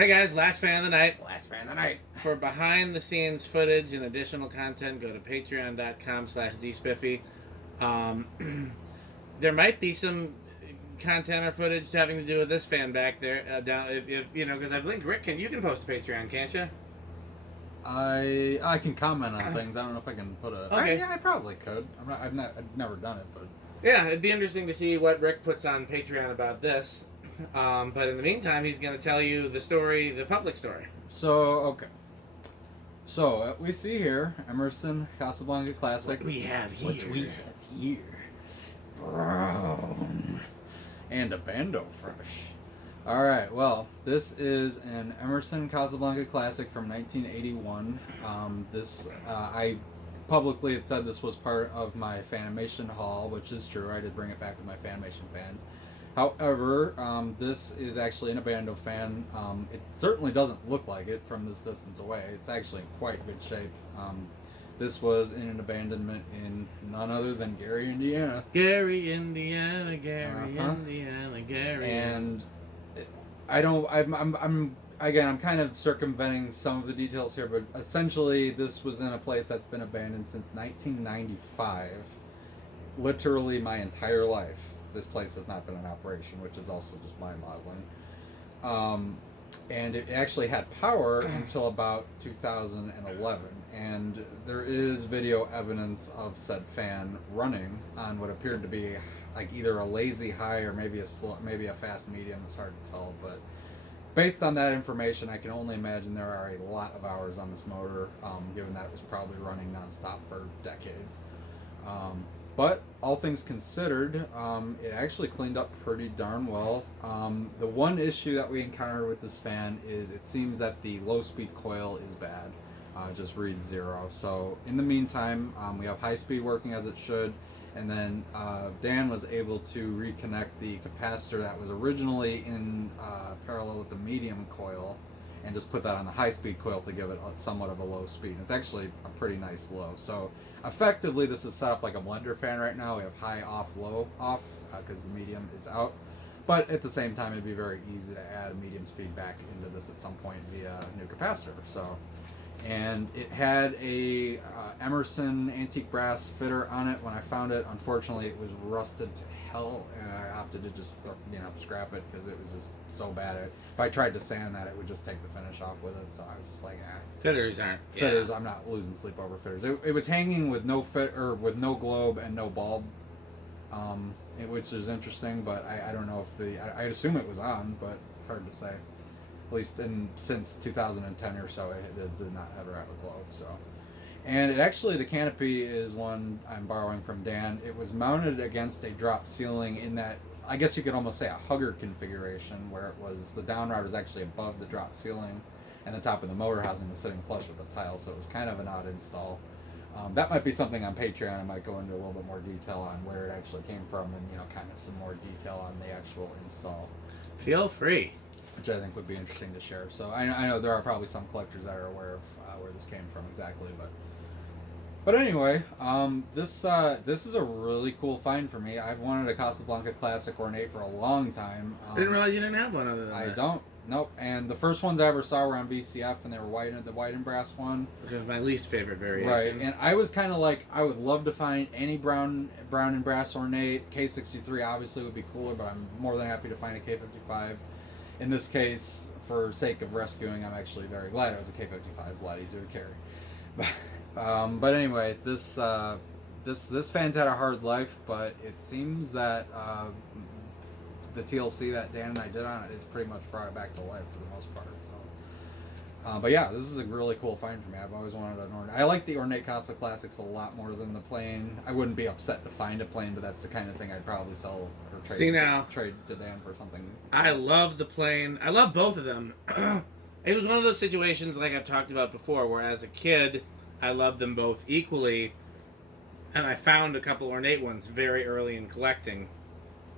Hey guys, last fan of the night. Last fan of the night. For behind the scenes footage and additional content, go to patreon.com/dspiffy. There might be some content or footage having to do with this fan back there. Down, if you know, because I think Rick you can post to Patreon, can't you? I can comment on things. I don't know if I can put a. Okay. Yeah, I probably could. I've never done it, but Yeah, it'd be interesting to see what Rick puts on Patreon about this. But in the meantime, he's going to tell you the story, the public story. So okay. So we see here Emerson Casablanca Classic. What we have here. What we have here. Brown. And ABANDOFRESH. Alright, well, this is an Emerson Casablanca Classic from 1981. I publicly had said this was part of my Fanimation haul, which is true. I did bring it back with my Fanimation fans. However, this is actually an Abando fan. It certainly doesn't look like it from this distance away. It's actually in quite good shape. This was in an abandonment in none other than Gary, Indiana. Gary, Indiana, Gary, Indiana, Gary. And I'm kind of circumventing some of the details here, but essentially this was in a place that's been abandoned since 1995. Literally my entire life, this place has not been in operation, which is also just mind-boggling. And it actually had power until about 2011, and there is video evidence of said fan running on what appeared to be like either a lazy high or maybe a fast medium. It's hard to tell, but based on that information, I can only imagine there are a lot of hours on this motor, given that it was probably running nonstop for decades. But all things considered, it actually cleaned up pretty darn well. The one issue that we encountered with this fan is it seems that the low speed coil is bad. Just reads 0. So in the meantime, we have high speed working as it should. And then Dan was able to reconnect the capacitor that was originally in parallel with the medium coil and just put that on the high-speed coil to give it somewhat of a low speed. It's actually a pretty nice low. So effectively this is set up like a blender fan right now. We have high, off, low, off, because the medium is out. But at the same time, it'd be very easy to add a medium speed back into this at some point via new capacitor. So, and it had a Emerson antique brass fitter on it when I found it. Unfortunately, it was rusted to hell, and I opted to just scrap it because it was just so bad. If I tried to sand that, it would just take the finish off with it. So I was just like, Fitters aren't. Fitters, yeah. I'm not losing sleep over fitters. It was hanging with no fit or with no globe and no bulb, which is interesting. But I don't know if I assume it was on, but it's hard to say. At least since 2010 or so, it did not ever have a globe. So, and the canopy is one I'm borrowing from Dan. It was mounted against a drop ceiling in that, I guess you could almost say a hugger configuration, where the down rod was actually above the drop ceiling, and the top of the motor housing was sitting flush with the tile. So it was kind of an odd install. That might be something on Patreon. I might go into a little bit more detail on where it actually came from, and kind of some more detail on the actual install. Feel free. Which I think would be interesting to share. So I know there are probably some collectors that are aware of where this came from exactly, but anyway, this is a really cool find for me. I've wanted a Casablanca Classic ornate for a long time. I didn't realize you didn't have one other than I this. don't. Nope. And the first ones I ever saw were on BCF, and they were the white and brass one, which is my least favorite variation. Right. And I was kind of like, I would love to find any brown and brass ornate. K63 obviously would be cooler, but I'm more than happy to find a K55. In this case, for sake of rescuing, I'm actually very glad it was a K55. It's a lot easier to carry. But anyway, this fan's had a hard life, but it seems that the TLC that Dan and I did on it has pretty much brought it back to life for the most part. So, but yeah, this is a really cool find for me. I've always wanted an ornate. I like the ornate Casa Classics a lot more than the plain. I wouldn't be upset to find a plain, but that's the kind of thing I'd probably sell or trade to Dan for something. I love the plain. I love both of them. It was one of those situations like I've talked about before, where as a kid, I loved them both equally, and I found a couple ornate ones very early in collecting,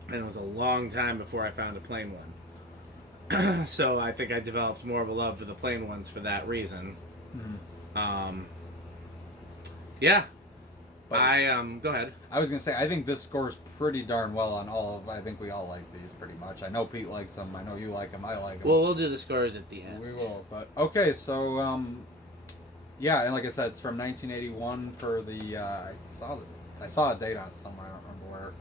and it was a long time before I found a plain one. So I think I developed more of a love for the plain ones for that reason. Mm-hmm. Yeah. But Go ahead. I was gonna say I think this scores pretty darn well on all of. I think we all like these pretty much. I know Pete likes them. I know you like them. I like them. Well, we'll do the scores at the end. We will. But okay, so yeah, and like I said, it's from 1981 for the. I saw a date on it somewhere. I don't remember where,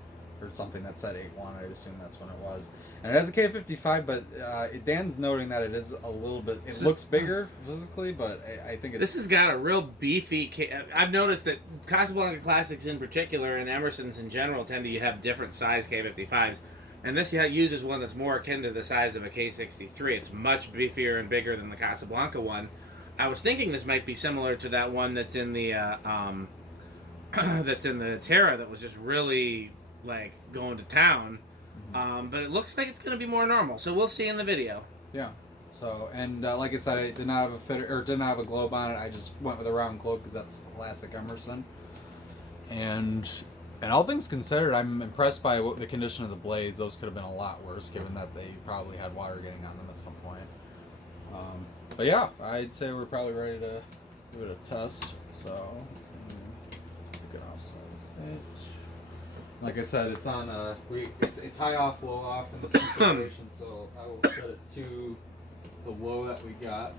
or something that said 81. I assume that's when it was. And it has a K55, but Dan's noting that it is a little bit. It looks bigger physically, but I think this has got a real beefy. I've noticed that Casablanca Classics in particular, and Emerson's in general, tend to have different size K55s, and this uses one that's more akin to the size of a K63. It's much beefier and bigger than the Casablanca one. I was thinking this might be similar to that one that's in the that's in the Terra that was just really like going to town. But it looks like it's going to be more normal, so we'll see in the video. Yeah. So, and like I said, I did not have a fitter or didn't have a globe on it. I just went with a round globe because that's classic Emerson. And all things considered, I'm impressed by the condition of the blades. Those could have been a lot worse, given that they probably had water getting on them at some point. But yeah, I'd say we're probably ready to give it a test. So, get offside stage. Like I said, it's on it's high off, low off in this configuration, so I will set it to the low that we got.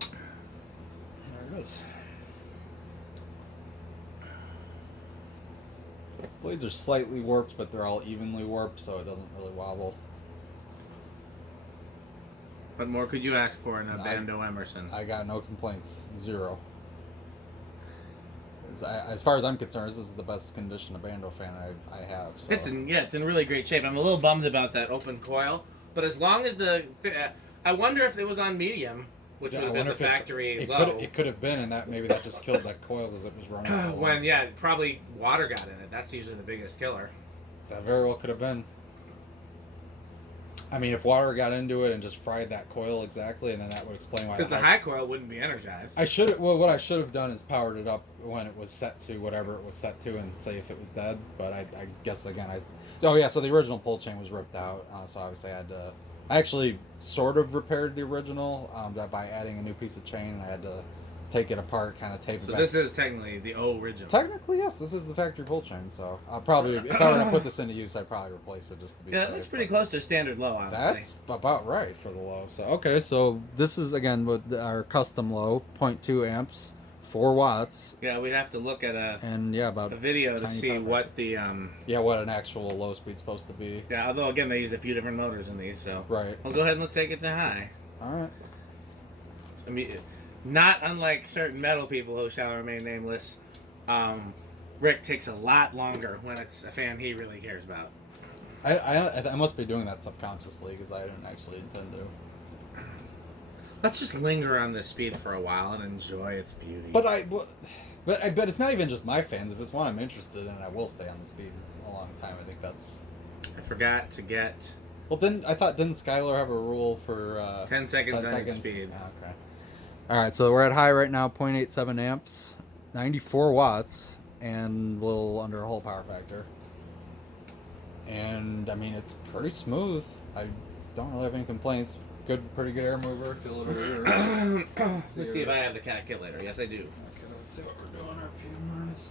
There it is. Blades are slightly warped, but they're all evenly warped, so it doesn't really wobble. What more could you ask for in a Bando Emerson? I got no complaints. Zero. As far as I'm concerned, this is the best condition a Bando fan I have. So. It's in really great shape. I'm a little bummed about that open coil, but as long as I wonder if it was on medium, which would have been the factory low. It could have been, and maybe that just killed that coil because it was running so long. When probably water got in it. That's usually the biggest killer. That very well could have been. I mean, if water got into it and just fried that coil exactly, and then that would explain why. Because the high coil wouldn't be energized. What I should have done is powered it up when it was set to whatever it was set to, and say if it was dead. But I guess again, so the original pull chain was ripped out, so obviously I had to. I actually sort of repaired the original by adding a new piece of chain, and I had to take it apart, kind of tape it back. So this is technically the original. Technically, yes, this is the factory pull chain. So I'll probably, if I were to put this into use, I'd probably replace it just to be safe. That's pretty close to standard low, honestly. That's about right for the low. So okay, so this is again with our custom low, 0.2 amps, 4 watts. Yeah, we'd have to look at about a video to see what the what an actual low speed's supposed to be. Yeah, although again they use a few different motors in these, so right. Well, go ahead and let's take it to high. All right. I mean, not unlike certain metal people who shall remain nameless, Rick takes a lot longer when it's a fan he really cares about. I must be doing that subconsciously because I didn't actually intend to. Let's just linger on this speed for a while and enjoy its beauty. But it's not even just my fans. If it's one I'm interested in, I will stay on the speeds a long time. I think that's. I forgot to get. Well, didn't Skylar have a rule for 10 seconds on each speed? Oh, okay. All right, so we're at high right now, 0.87 amps, 94 watts, and a little under a whole power factor. And I mean, it's pretty smooth. I don't really have any complaints. Pretty good air mover. Feel it over here. Let's see if I have the calculator. Yes, I do. Okay, let's see what we're doing. RPM wise.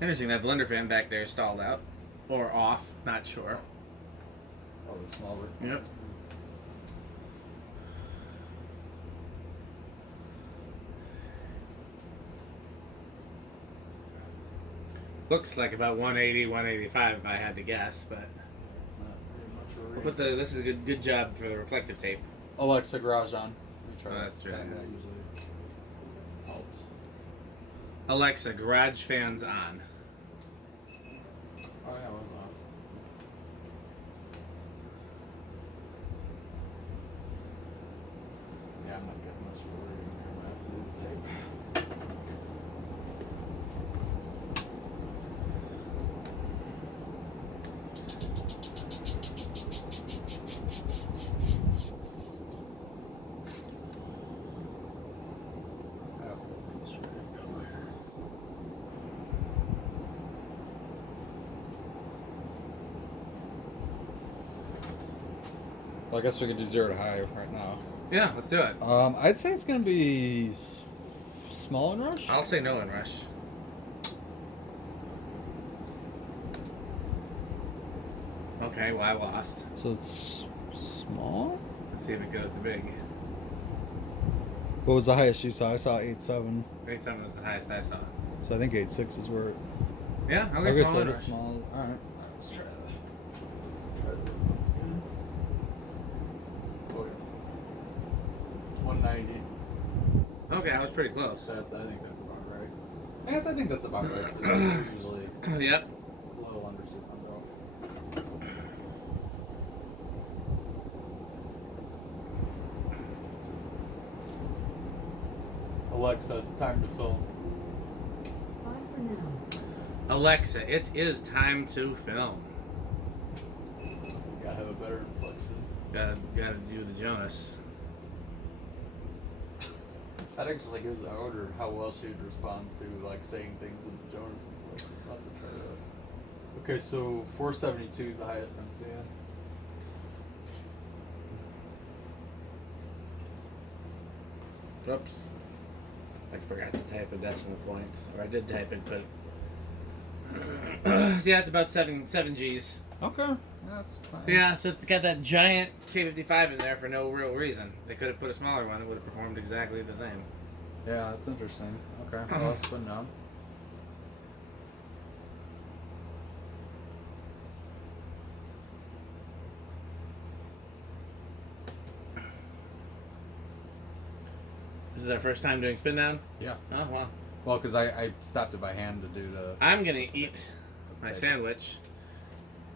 Interesting. That blender fan back there is stalled out or off. Not sure. Oh, the smaller. Yep. Looks like about 180, 185 if I had to guess, but That's not very much we'll put this is a good job for the reflective tape. Alexa garage on. Oh, that's true. That usually helps. Alexa, garage fans on. Oh yeah, it was off. Yeah, I'm not getting much of a reading here. I'm gonna have to do the tape. Well, I guess we could do 0 to high right now. Yeah, let's do it. I'd say it's gonna be small in rush. I'll say no in rush. Okay, well I lost. So it's small. Let's see if it goes to big. What was the highest you saw? I saw 8.7. 87 was the highest I saw. So I think 8.6 is where. Yeah, I'll go Okay, small so in it's rush. small. All right, let's try that. Oh yeah. 190. Okay, I was pretty close. I think that's about right. I think that's about right. For those usually Yep. a little under 200. Alexa, it's time to film. Bye for now. Alexa, it is time to film. Gotta have a better inflection. Gotta do the Jonas. That actually gives I wonder how well she'd respond to like saying things in the Jonas inflection. I'll have to try that. Okay, so 472 is the highest I'm seeing. Oops. I forgot to type a decimal point. Or I did type it, but yeah, it's about 7 G's. Okay, that's fine. So yeah, so it's got that giant K55 in there for no real reason. They could have put a smaller one; it would have performed exactly the same. Yeah, that's interesting. Okay, well, that's good now. This is our first time doing spin down. Yeah. Oh wow! Well, because I stopped it by hand to do the. I'm gonna eat my sandwich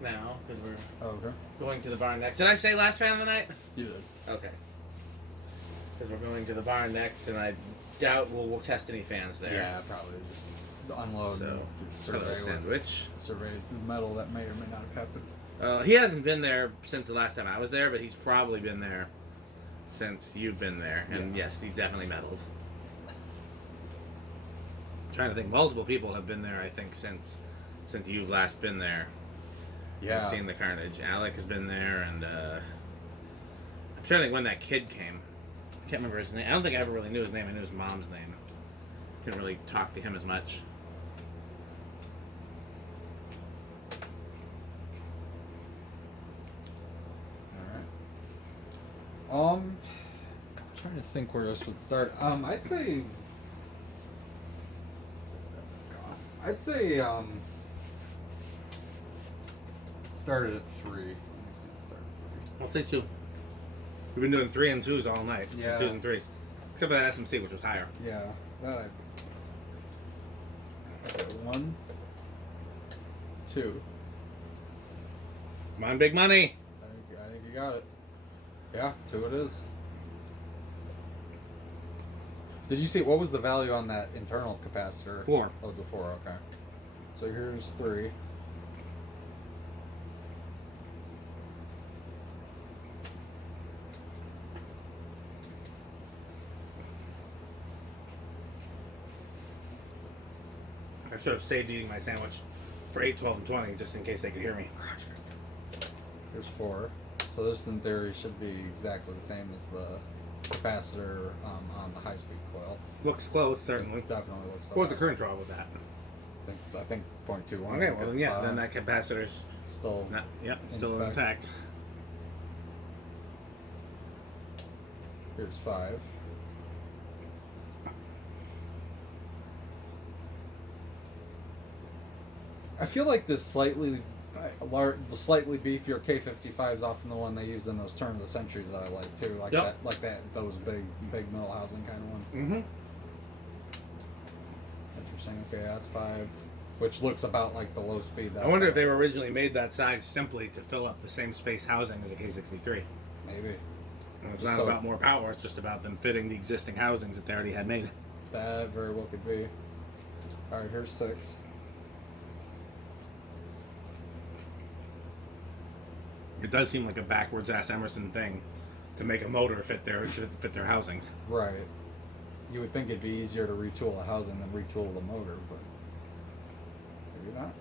now because we're Okay. going to the barn next. Did I say last fan of the night? You did. Okay. Because we're going to the barn next, and I doubt we'll test any fans there. Yeah, probably just unload So, and hello, survey sandwich. the metal that may or may not have happened. He hasn't been there since the last time I was there, but he's probably been there since you've been there. And Yeah. yes, he's definitely meddled. Trying to think, multiple people have been there. I think since you've last been there. Yeah. I've seen the carnage. Alec has been there, and I'm trying to think when that kid came. I can't remember his name. I don't think I ever really knew his name. I knew his mom's name. Didn't really talk to him as much. All right. Trying to think where this would start. I'd say started at 3. It's gonna start at 3. I'll say 2. We've been doing 3 and 2s all night. Yeah. 2s and 3s. Except for that SMC, which was higher. Yeah, that. Okay, 1, 2. Come on, big money. I think you got it. Yeah, 2 it is. Did you see what was the value on that internal capacitor? 4. Oh, it's a 4. Okay. So here's 3. I should have saved eating my sandwich for 8, 12, and 20 just in case they could hear me. Here's 4. So this, in theory, should be exactly the same as the capacitor on the high-speed coil. Looks close, certainly. It definitely looks like What was the that. current draw with that? I think 0.21. Okay, well then, yeah, then that capacitor's still not, yep, still spec. intact. Here's 5. I feel like this slightly beefier K55 is often the one they use in those turn of the centuries that I like too, those big middle housing kind of ones. Mm-hmm. Interesting. Okay, that's 5, which looks about like the low speed. I wonder if they were originally made that size simply to fill up the same space housing as a K63. Maybe. And it's not about more power; it's just about them fitting the existing housings that they already had made. That very well could be. All right, here's 6. It does seem like a backwards ass Emerson thing to make a motor fit their housings. Right. You would think it'd be easier to retool a housing than retool the motor, but maybe not.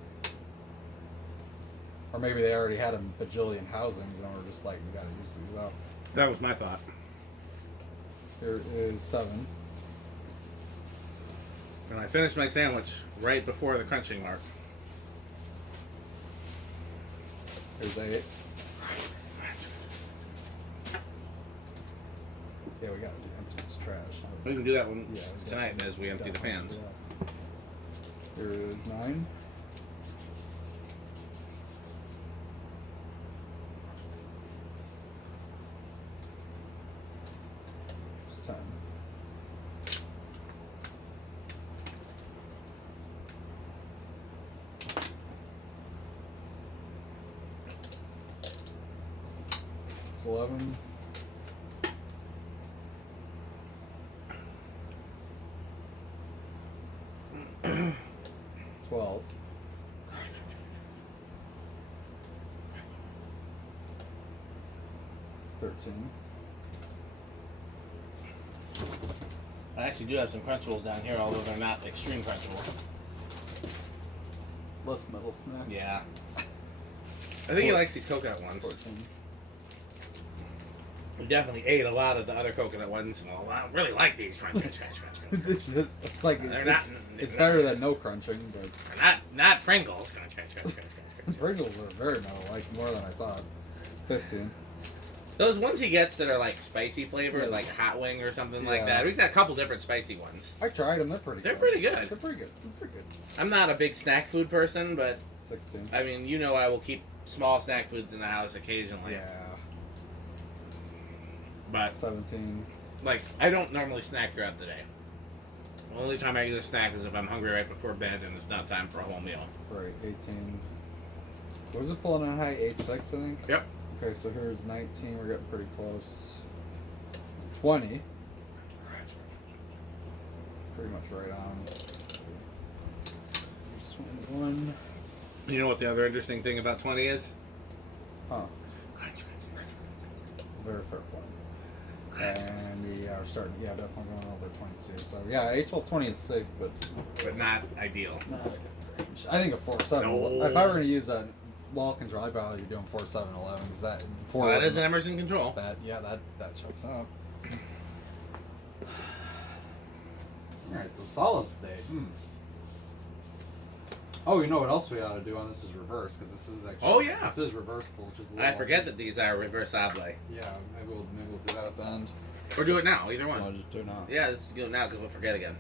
Or maybe they already had a bajillion housings and we're just like, we gotta use these up. That was my thought. Here is 7. And I finished my sandwich right before the crunching mark. Here's 8. Yeah, we gotta empty this trash. We can do that one Yeah, tonight as we empty the fans. Here is 9. It's 10. It's 11. 12. 13. I actually do have some Crunchables down here, although they're not extreme Crunchables. Less metal snacks. Yeah. I think he likes these coconut ones. 14. We definitely ate a lot of the other coconut ones, and I don't really like these. Crunch. It's like They're it's, not. it's they're better not, than no crunching, but they're not Pringles. Crunch. Pringles are very metal, like more than I thought. 15. Those ones he gets that are like spicy flavored, Yes. like Hot Wing or something like Yeah. that. He's got a couple different spicy ones. I tried them. They're pretty. They're good. pretty good. They're pretty good. They're pretty good. I'm not a big snack food person, but 16. I mean, you know, I will keep small snack foods in the house occasionally. Yeah. But 17. like, I don't normally snack throughout the day. The only time I get a snack is if I'm hungry right before bed and it's not time for a whole meal. Right. 18. What was it pulling on high? 8.6, I think. Yep. Okay, so here's 19. We're getting pretty close. 20. Pretty much right on. Let's see. Here's 21. You know what the other interesting thing about 20 is? Huh. It's a very fair point. And we are starting, yeah, definitely going over 22. So yeah, 8, 12, 20 is safe, but But not ideal. not a good range. I think a 4, 7. No. If I were going to use a wall control, I'd probably be doing 4, 7, 11 because that 4 Well, that is wasn't- an Emerson control. that checks out. All right, so solid state. Oh, you know what else we ought to do on this is reverse because this is actually. Oh, yeah. This is reversible, which is. A I little forget that these are reversible. Yeah, maybe we'll do that at the end. Or do it now, either I'll one. just do it now. Yeah, let's do it now because we'll forget again.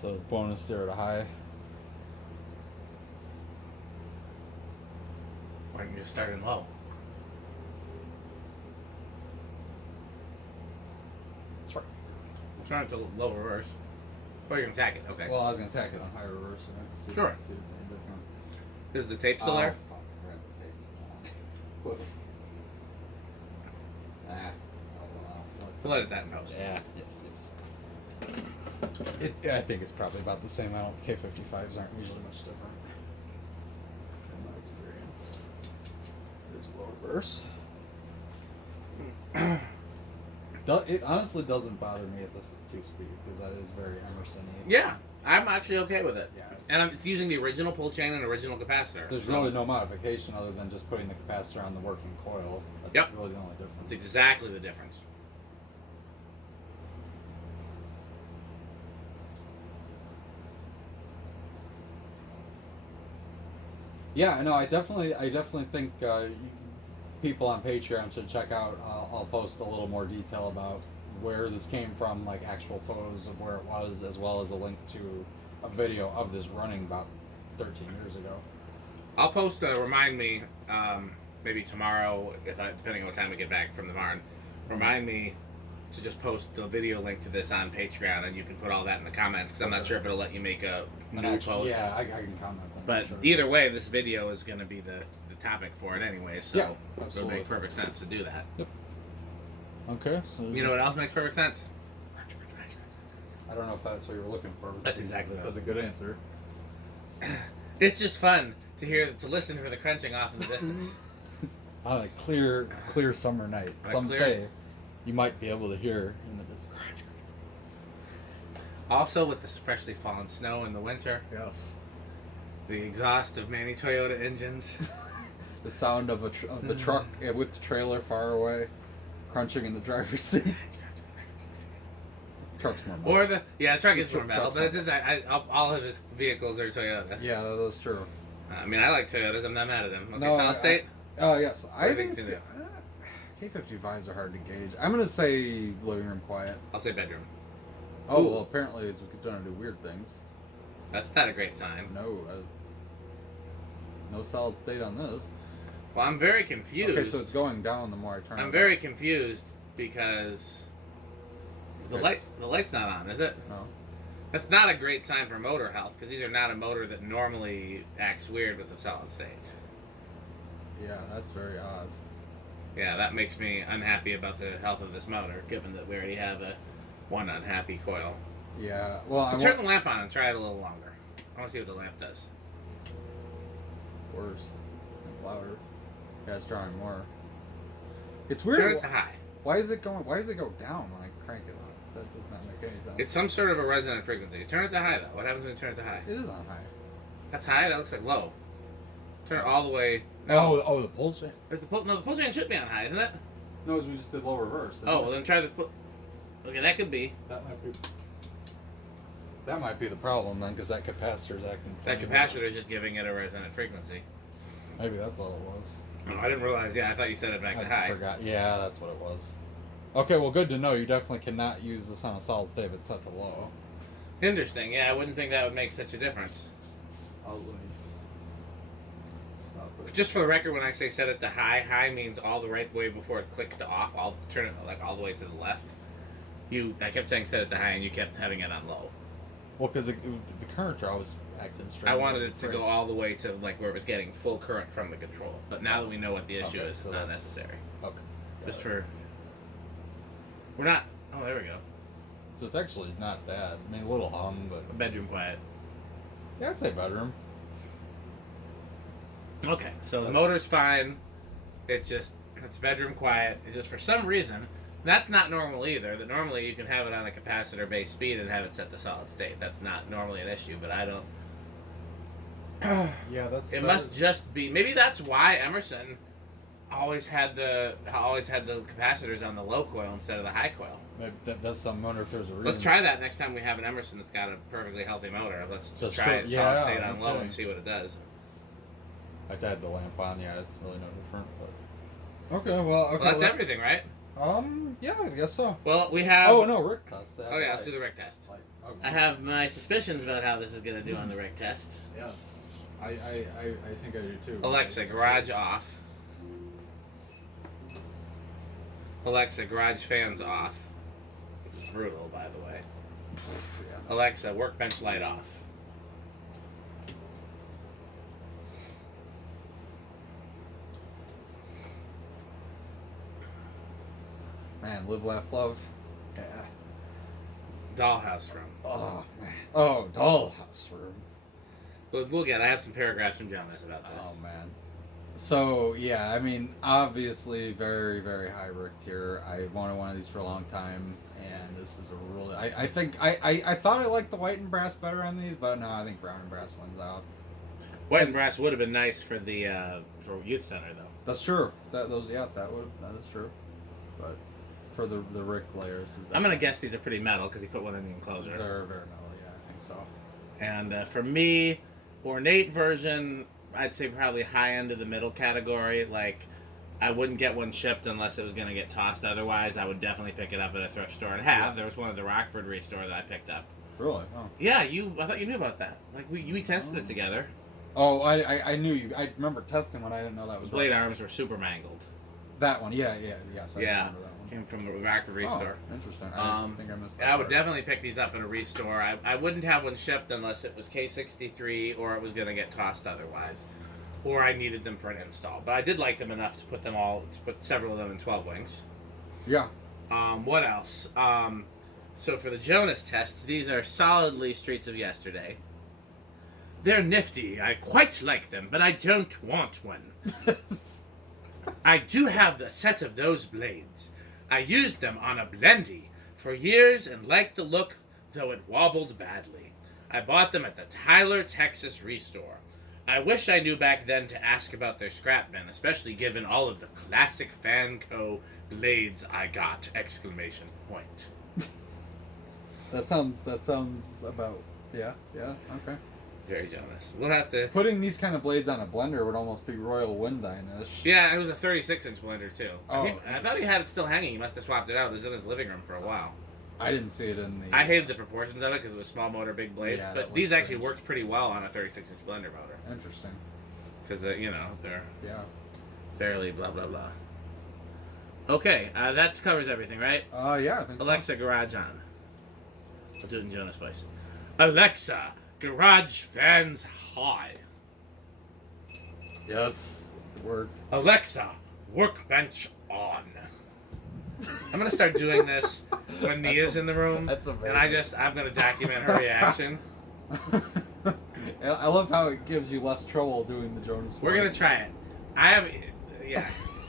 So bonus 0 to high. Why don't you just start in low? That's right. Start to low reverse. Or you can tack it, okay. Well, I was gonna tack it on high reverse. See Sure. see if it's any different. Is the tape still there? Fuck, I forgot the tape's still on. Whoops. Oh, well. We'll edit that in post. Yeah. Yes. I think it's probably about the same. K55s aren't usually much different. From my experience. Here's low reverse. It honestly doesn't bother me if this is 2-speed because that is very Emerson-y. Yeah, I'm actually okay with it. Yeah, And it's using the original pull chain and original capacitor. there's so really no modification other than just putting the capacitor on the working coil. That's Yep. really the only difference. It's exactly the difference. Yeah, no, I definitely think people on Patreon should check out. I'll post a little more detail about where this came from, like actual photos of where it was, as well as a link to a video of this running about 13 years ago. I'll post a remind me, maybe tomorrow, depending on what time we get back from the barn. Remind me to just post the video link to this on Patreon, and you can put all that in the comments because I'm not sure if it'll let you make a new post. Yeah, I can comment on that. But sure. either way, this video is going to be the topic for it anyway, so Yeah, it'll absolutely. make perfect sense to do that. Okay. So You know what else makes perfect sense? I don't know if that's what you were looking for. But That's exactly what I That's a good answer. It's just fun to listen for the crunching off in the distance. On a clear summer night, On a some clear- say. you might be able to hear in the distance. Also, with this freshly fallen snow in the winter, Yes. the exhaust of many Toyota engines. The sound of the truck with the trailer far away, crunching in the driver's seat. Truck's more metal. Or the truck is more metal, Truck's but more it's just all of his vehicles are Toyota. Yeah, that's true. I mean, I like Toyotas. I'm not mad at them. Okay, No, solid state. Yes, I think it's do good. K55s are hard to gauge. I'm gonna say living room quiet. I'll say bedroom. Oh Ooh. well, apparently it's gonna do weird things. That's not a great sign. No solid state on this. Well, I'm very confused. Okay, so it's going down the more I turn. I'm very confused because the light's not on, is it? No. That's not a great sign for motor health because these are not a motor that normally acts weird with a solid state. Yeah, that's very odd. Yeah, that makes me unhappy about the health of this motor, given that we already have one unhappy coil. Yeah, well, Turn the lamp on and try it a little longer. I want to see what the lamp does. Worse, and louder. Yeah, it's drawing more. It's weird. Turn it to high. Why does it go down when I crank it on? That does not make any sense. It's some sort of a resonant frequency. Turn it to high though. What happens when you turn it to high? It is on high. That's high. That looks like low. Turn it all the way. Oh, the pull chain. The pull chain should be on high, isn't it? No, we just did low reverse. Oh, well then try the pull. Okay, that could be. That might be the problem then, because that capacitor's acting. That capacitor is just giving it a resonant frequency. Maybe that's all it was. Oh, I didn't realize. Yeah, I thought you set it back to high. I forgot. Yeah, that's what it was. Okay, well, good to know. You definitely cannot use this on a solid state if it's set to low. Interesting. Yeah, I wouldn't think that would make such a difference. Let me stop it. Just for the record, when I say set it to high, high means all the right way before it clicks to off. I'll turn it like all the way to the left. I kept saying set it to high, and you kept having it on low. Well, because the current draw was acting straight. I wanted it to go all the way to like where it was getting full current from the control. But now that we know what the issue is, so it's not that's necessary. Okay. Just for... We're not... Oh, there we go. So it's actually not bad. I mean, a little hum, but... Bedroom quiet. Yeah, I'd say bedroom. Okay, so the motor's fine. It's bedroom quiet. It's just for some reason... That's not normal either. That normally you can have it on a capacitor-based speed and have it set to solid state. That's not normally an issue, but I don't... Yeah, It must just be... Maybe that's why Emerson always had the capacitors on the low coil instead of the high coil. Maybe that's some motor if there's a reason. Let's try that next time we have an Emerson that's got a perfectly healthy motor. Let's just try sure. it solid state on low and see what it does. I had the lamp on. Yeah, it's really no different. But... Okay, well, That's everything, right? Yeah, I guess so. Well, we have... Oh, no, Rick test. Oh, yeah, let's do the Rick test. Okay. I have my suspicions about how this is going to do on the Rick test. Yes. I think I do too. Alexa, garage off. Alexa, garage fans off. Which is brutal, by the way. Yeah. Alexa, workbench light off. Man, live, laugh, love. Yeah. Dollhouse room. Oh, man. Oh, dollhouse room. We'll get. I have some paragraphs from Jonas about this. Oh, man. So, yeah, I mean, obviously very, very high Rick tier. I wanted one of these for a long time, and this is a really... I think... I thought I liked the white and brass better on these, but no, I think brown and brass wins out. White and brass would have been nice for the for youth center, though. That's true. That is true. But for the Rick layers... I'm going to guess these are pretty metal, because he put one in the enclosure. They're very metal, yeah, I think so. And for me, ornate version... I'd say probably high end of the middle category. Like, I wouldn't get one shipped unless it was going to get tossed. Otherwise, I would definitely pick it up at a thrift store and have. Yeah. There was one at the Rockford Restore that I picked up. Really? Oh. Yeah, I thought you knew about that. Like, we tested it together. Oh, I knew you. I remember testing when I didn't know that was blade arms were super mangled. That one, yeah. So yeah. I remember that one. Came from the Rockford Restore. Oh, interesting. I think I missed that. I would definitely pick these up in a restore. I wouldn't have one shipped unless it was K63 or it was going to get tossed otherwise. Or I needed them for an install. But I did like them enough to put several of them in 12 wings. Yeah. What else? So for the Jonas tests, these are solidly Streets of Yesterday. They're nifty. I quite like them, but I don't want one. I do have the set of those blades, I used them on a blendy for years and liked the look, though it wobbled badly. I bought them at the Tyler, Texas Restore. I wish I knew back then to ask about their scrap bin, especially given all of the classic Fanco blades I got! Exclamation point. That sounds about, yeah, okay. Very Jonas. We'll have to... Putting these kind of blades on a blender would almost be Royal Windine-ish. Yeah, it was a 36-inch blender, too. Oh, I thought he had it still hanging. He must have swapped it out. It was in his living room for a while. I didn't see it in the... I hated the proportions of it because it was small motor, big blades. Yeah, but these actually worked pretty well on a 36-inch blender motor. Interesting. Because, they're fairly blah, blah, blah. Okay, that covers everything, right? Yeah, I think Alexa, garage on. I'll do it in Jonas' voice. Alexa, garage fans high. Yes, it worked. Alexa, workbench on. I'm gonna start doing this when Nia's in the room. That's amazing. And I'm gonna document her reaction. I love how it gives you less trouble doing the Jonas voice. We're gonna try it.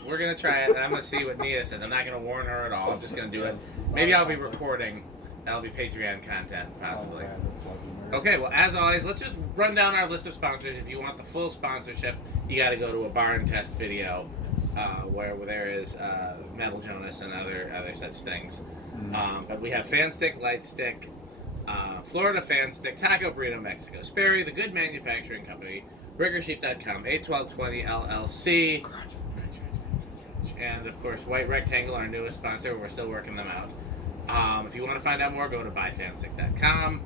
We're gonna try it, and I'm gonna see what Nia says. I'm not gonna warn her at all. I'm just gonna do it. Maybe I'll be recording. That'll be Patreon content, possibly. Oh, man, that's lucky. Okay, well, as always, let's just run down our list of sponsors. If you want the full sponsorship, you got to go to a barn test video where there is Metal Jonas and other such things. But we have Fan Stick, Light Stick, Florida Fan Stick, Taco Burrito Mexico, Sperry, The Good Manufacturing Company, BurgerSheep.com, 81220 LLC, and of course White Rectangle, our newest sponsor. We're still working them out. If you want to find out more, go to buyfanstick.com,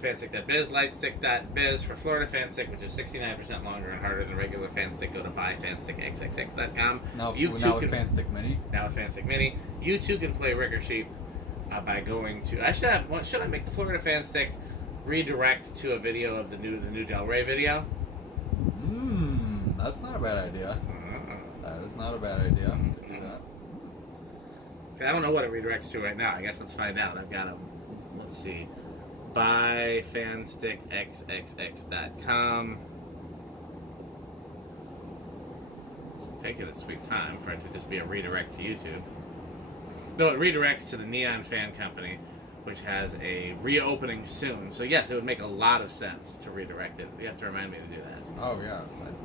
fanstick.biz, lightstick.biz for Florida Fanstick, which is 69% longer and harder than regular Fanstick. Go to buyfanstickxxx.com. Now with Fanstick Mini. Now with Fanstick Mini. You too can play Rigger Sheep by going to... Should I make the Florida Fanstick redirect to a video of the new Del Rey video? That's not a bad idea. That is not a bad idea. Do that. I don't know what it redirects to right now. I guess let's find out. I've got them. Let's see. Buyfanstickxxx.com. It's taking its sweet time for it to just be a redirect to YouTube. No, it redirects to the Neon Fan Company, which has a reopening soon. So yes, it would make a lot of sense to redirect it. You have to remind me to do that. Oh yeah.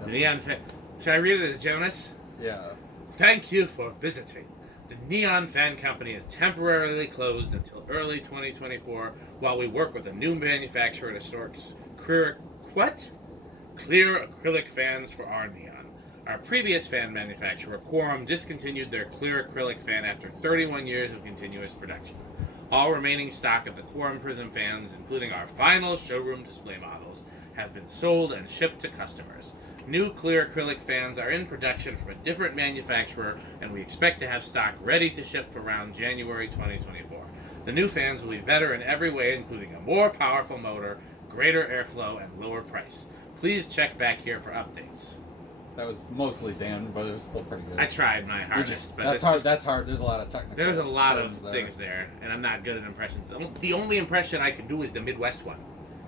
The Neon Fan. Should I read it as Jonas? Yeah. Thank you for visiting. The Neon Fan Company is temporarily closed until early 2024 while we work with a new manufacturer to source clear acrylic fans for our Neon. Our previous fan manufacturer, Quorum, discontinued their clear acrylic fan after 31 years of continuous production. All remaining stock of the Quorum Prism fans, including our final showroom display models, have been sold and shipped to customers. New clear acrylic fans are in production from a different manufacturer, and we expect to have stock ready to ship for around January 2024. The new fans will be better in every way, including a more powerful motor, greater airflow, and lower price. Please check back here for updates. That was mostly Dan, but it was still pretty good. I tried my hardest, but that's hard. That's hard. There's a lot of technical. There's a lot of things there, and I'm not good at impressions. The only impression I can do is the Midwest one.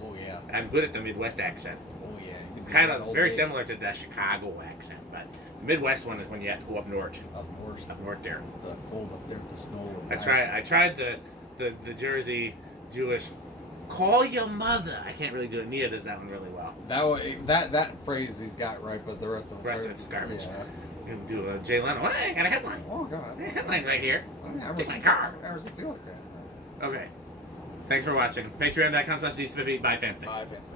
Oh yeah. I'm good at the Midwest accent. Oh yeah. It's very similar to the Chicago accent, but the Midwest one is when you have to go up north. Up north there. It's cold up there with the snow. I tried the Jersey Jewish. Call your mother. I can't really do it. Nia does that one really well. That phrase he's got right, but the rest of it's garbage. Yeah. You can do a Jay Leno. Hey, I got a headline. Oh god. Headline's right here. Take my car. Emerson Casablanca. Okay. Thanks for watching. Patreon.com/DSpiffy. Bye, Fancy. Bye, Fancy.